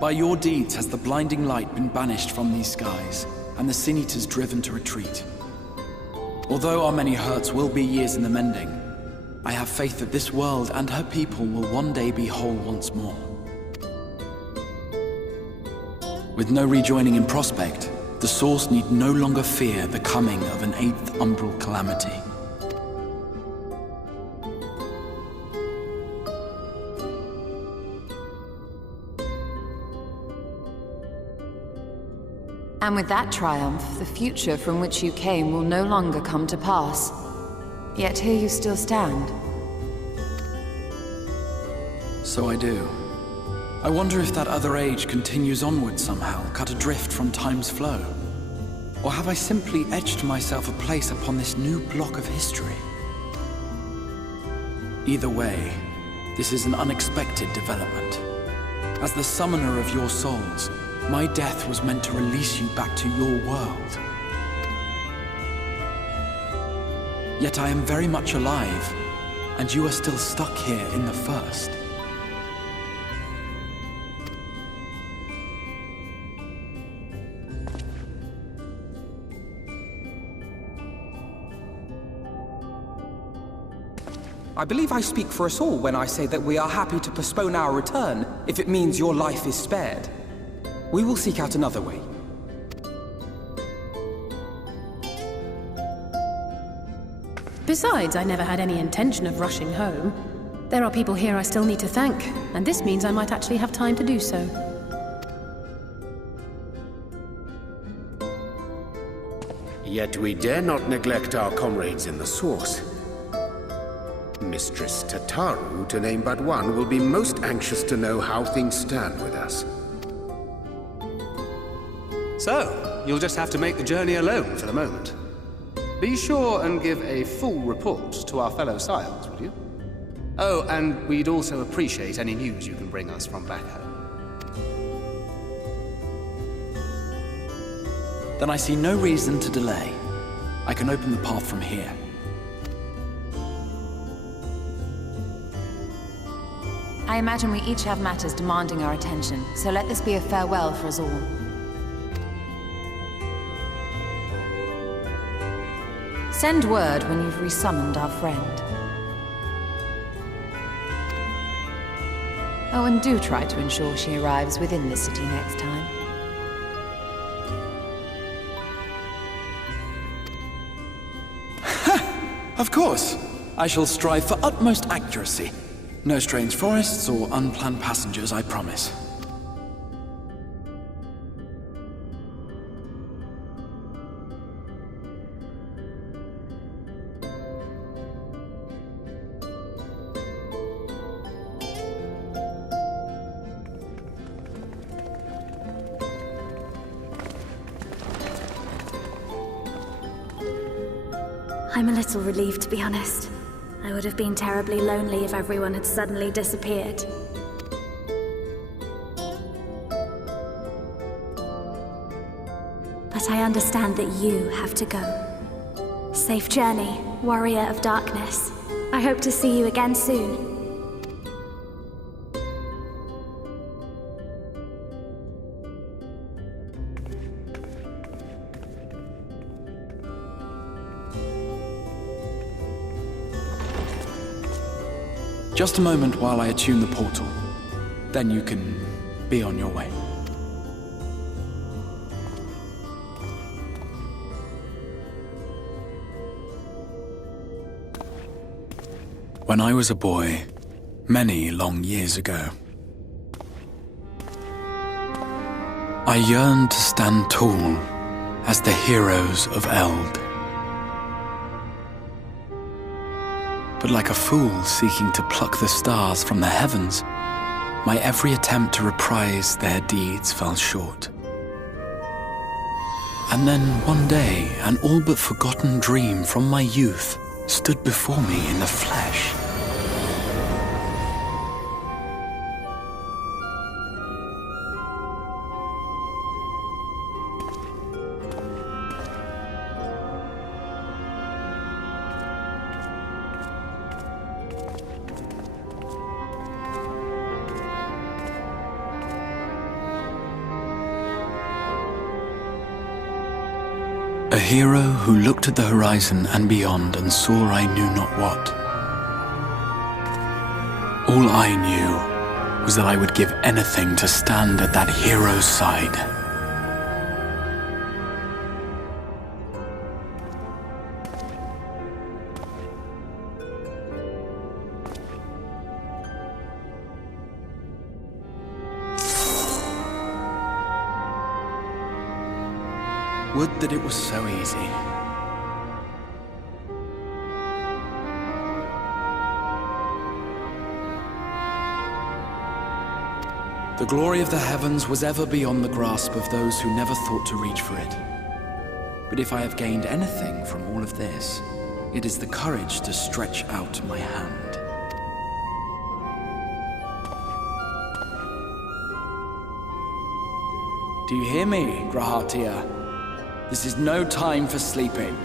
By your deeds has the blinding light been banished from these skies, and the Sin Eaters driven to retreat. Although our many hurts will be years in the mending, I have faith that this world and her people will one day be whole once more. With no rejoining in prospect, the Source need no longer fear the coming of an 8th umbral calamity. And with that triumph, the future from which you came will no longer come to pass. Yet here you still stand. So I do. I wonder if that other age continues onward somehow, cut adrift from time's flow. Or have I simply etched myself a place upon this new block of history? Either way, this is an unexpected development. As the summoner of your souls, my death was meant to release you back to your world. Yet I am very much alive, and you are still stuck here in the First. I believe I speak for us all when I say that we are happy to postpone our return if it means your life is spared. We will seek out another way. Besides, I never had any intention of rushing home. There are people here I still need to thank, and this means I might actually have time to do so. Yet we dare not neglect our comrades in the Source. Mistress Tataru, to name but one, will be most anxious to know how things stand with us. So, you'll just have to make the journey alone for the moment. Be sure and give a full report to our fellow Scions, would you? Oh, and we'd also appreciate any news you can bring us from back home. Then I see no reason to delay. I can open the path from here. I imagine we each have matters demanding our attention, so let this be a farewell for us all. Send word when you've resummoned our friend. Oh, and do try to ensure she arrives within the city next time. Of course! I shall strive for utmost accuracy. No strange forests or unplanned passengers, I promise. I'm a little relieved, to be honest. I would have been terribly lonely if everyone had suddenly disappeared. But I understand that you have to go. Safe journey, warrior of darkness. I hope to see you again soon. Just a moment while I attune the portal. Then you can be on your way. When I was a boy, many long years ago, I yearned to stand tall as the heroes of Eld. But like a fool seeking to pluck the stars from the heavens, my every attempt to reprise their deeds fell short. And then one day, an all but forgotten dream from my youth stood before me in the flesh. A hero who looked at the horizon and beyond and saw I knew not what. All I knew was that I would give anything to stand at that hero's side. Would that it was so easy. The glory of the heavens was ever beyond the grasp of those who never thought to reach for it. But if I have gained anything from all of this, it is the courage to stretch out my hand. Do you hear me, Grahatia? This is no time for sleeping.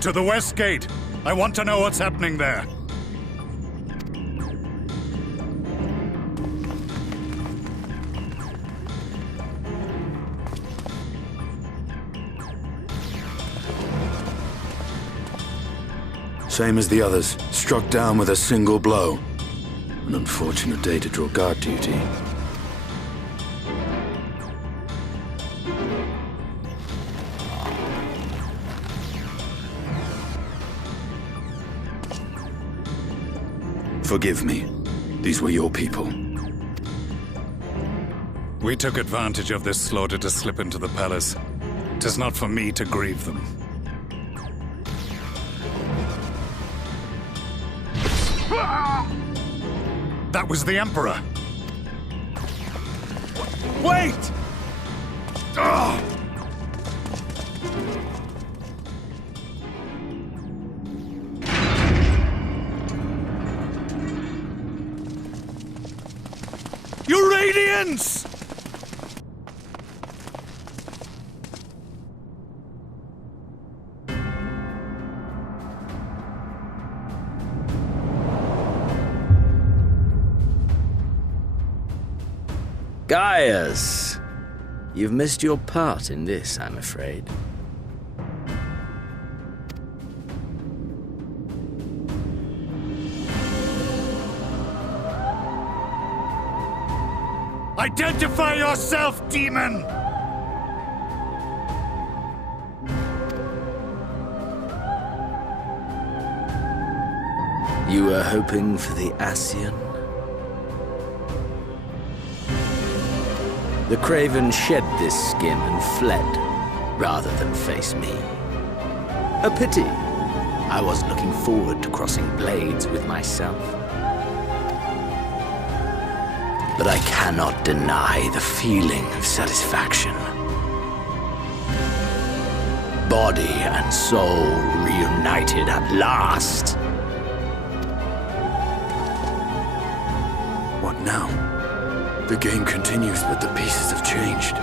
To the west gate. I want to know what's happening there. Same as the others, struck down with a single blow. An unfortunate day to draw guard duty. Forgive me. These were your people. We took advantage of this slaughter to slip into the palace. 'Tis not for me to grieve them. That was the Emperor! Wait! Ugh! Your radiance! Gaius! You've missed your part in this, I'm afraid. Identify yourself, demon! You were hoping for the Ascian? The Craven shed this skin and fled, rather than face me. A pity. I was looking forward to crossing blades with myself. But I cannot deny the feeling of satisfaction. Body and soul reunited at last. What now? The game continues, but the pieces have changed.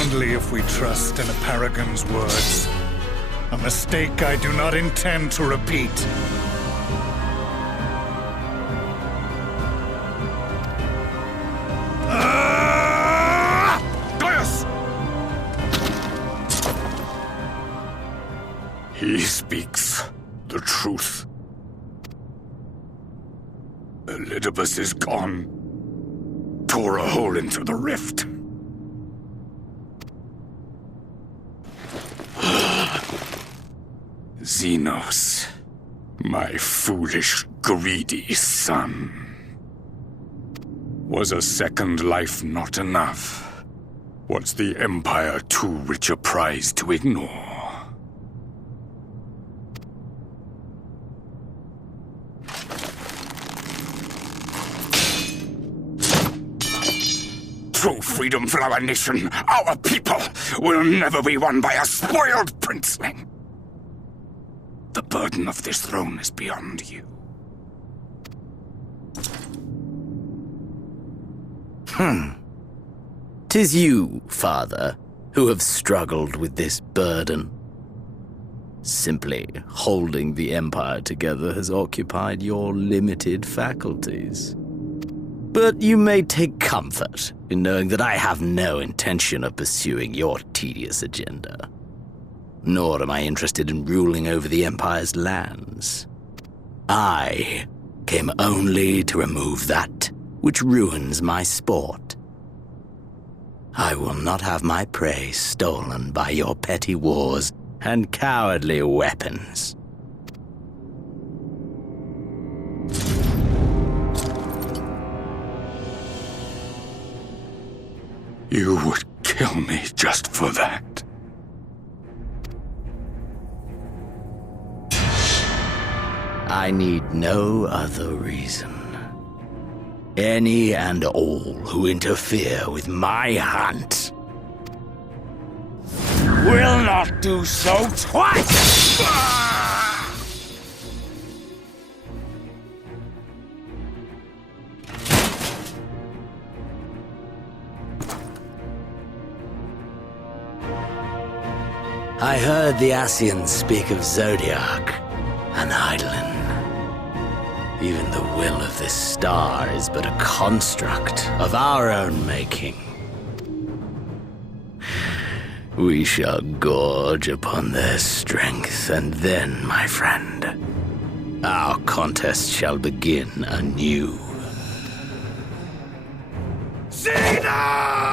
Only if we trust in a paragon's words. A mistake I do not intend to repeat. He's truth. Elidibus is gone. Tore a hole into the rift. Xenos, my foolish, greedy son. Was a second life not enough? Was the Empire too rich a prize to ignore? True freedom for our nation, our people, will never be won by a spoiled princeling. The burden of this throne is beyond you. 'Tis you, father, who have struggled with this burden. Simply holding the Empire together has occupied your limited faculties. But you may take comfort in knowing that I have no intention of pursuing your tedious agenda. Nor am I interested in ruling over the Empire's lands. I came only to remove that which ruins my sport. I will not have my prey stolen by your petty wars and cowardly weapons. You would kill me just for that. I need no other reason. Any and all who interfere with my hunt will not do so twice! I heard the Ascians speak of Zodiac and Eidolon. Even the will of this star is but a construct of our own making. We shall gorge upon their strength, and then, my friend, our contest shall begin anew. Xenos!